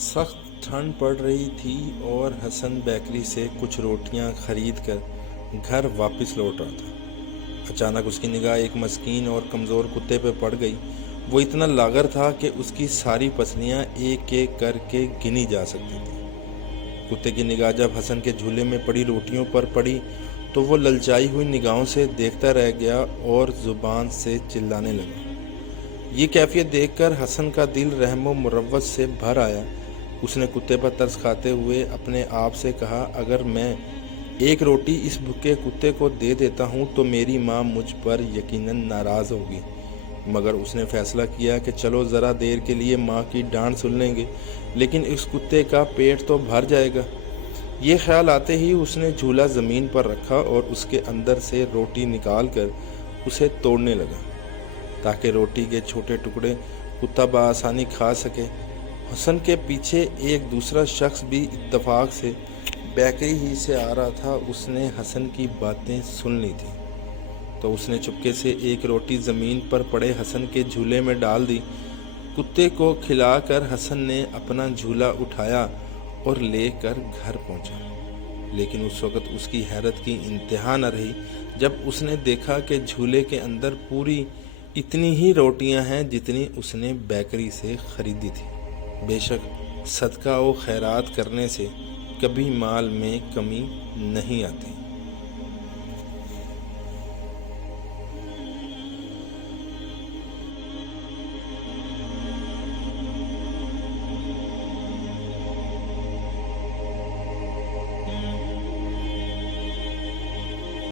سخت ٹھنڈ پڑ رہی تھی اور حسن بیکری سے کچھ روٹیاں خرید کر گھر واپس لوٹ رہا تھا۔ اچانک اس کی نگاہ ایک مسکین اور کمزور کتے پہ پڑ گئی۔ وہ اتنا لاغر تھا کہ اس کی ساری پسلیاں ایک ایک کر کے گنی جا سکتی تھیں۔ کتے کی نگاہ جب حسن کے جھولے میں پڑی روٹیوں پر پڑی تو وہ للچائی ہوئی نگاہوں سے دیکھتا رہ گیا اور زبان سے چلانے لگا۔ یہ کیفیت دیکھ کر حسن کا دل رحم و مروت سے بھر آیا۔ اس نے کتے پر ترس کھاتے ہوئے اپنے آپ سے کہا، اگر میں ایک روٹی اس بھوکے کتے کو دے دیتا ہوں تو میری ماں مجھ پر یقیناً ناراض ہوگی۔ مگر اس نے فیصلہ کیا کہ چلو ذرا دیر کے لیے ماں کی ڈانٹ سن لیں گے، لیکن اس کتے کا پیٹ تو بھر جائے گا۔ یہ خیال آتے ہی اس نے جھولا زمین پر رکھا اور اس کے اندر سے روٹی نکال کر اسے توڑنے لگا تاکہ روٹی کے چھوٹے ٹکڑے کتا بآسانی کھا سکے۔ حسن کے پیچھے ایک دوسرا شخص بھی اتفاق سے بیکری ہی سے آ رہا تھا۔ اس نے حسن کی باتیں سن لی تھی تو اس نے چپکے سے ایک روٹی زمین پر پڑے حسن کے جھولے میں ڈال دی۔ کتے کو کھلا کر حسن نے اپنا جھولا اٹھایا اور لے کر گھر پہنچا، لیکن اس وقت اس کی حیرت کی انتہا نہ رہی جب اس نے دیکھا کہ جھولے کے اندر پوری اتنی ہی روٹیاں ہیں جتنی اس نے بیکری سے خریدی تھی۔ بے شک صدقہ و خیرات کرنے سے کبھی مال میں کمی نہیں آتی۔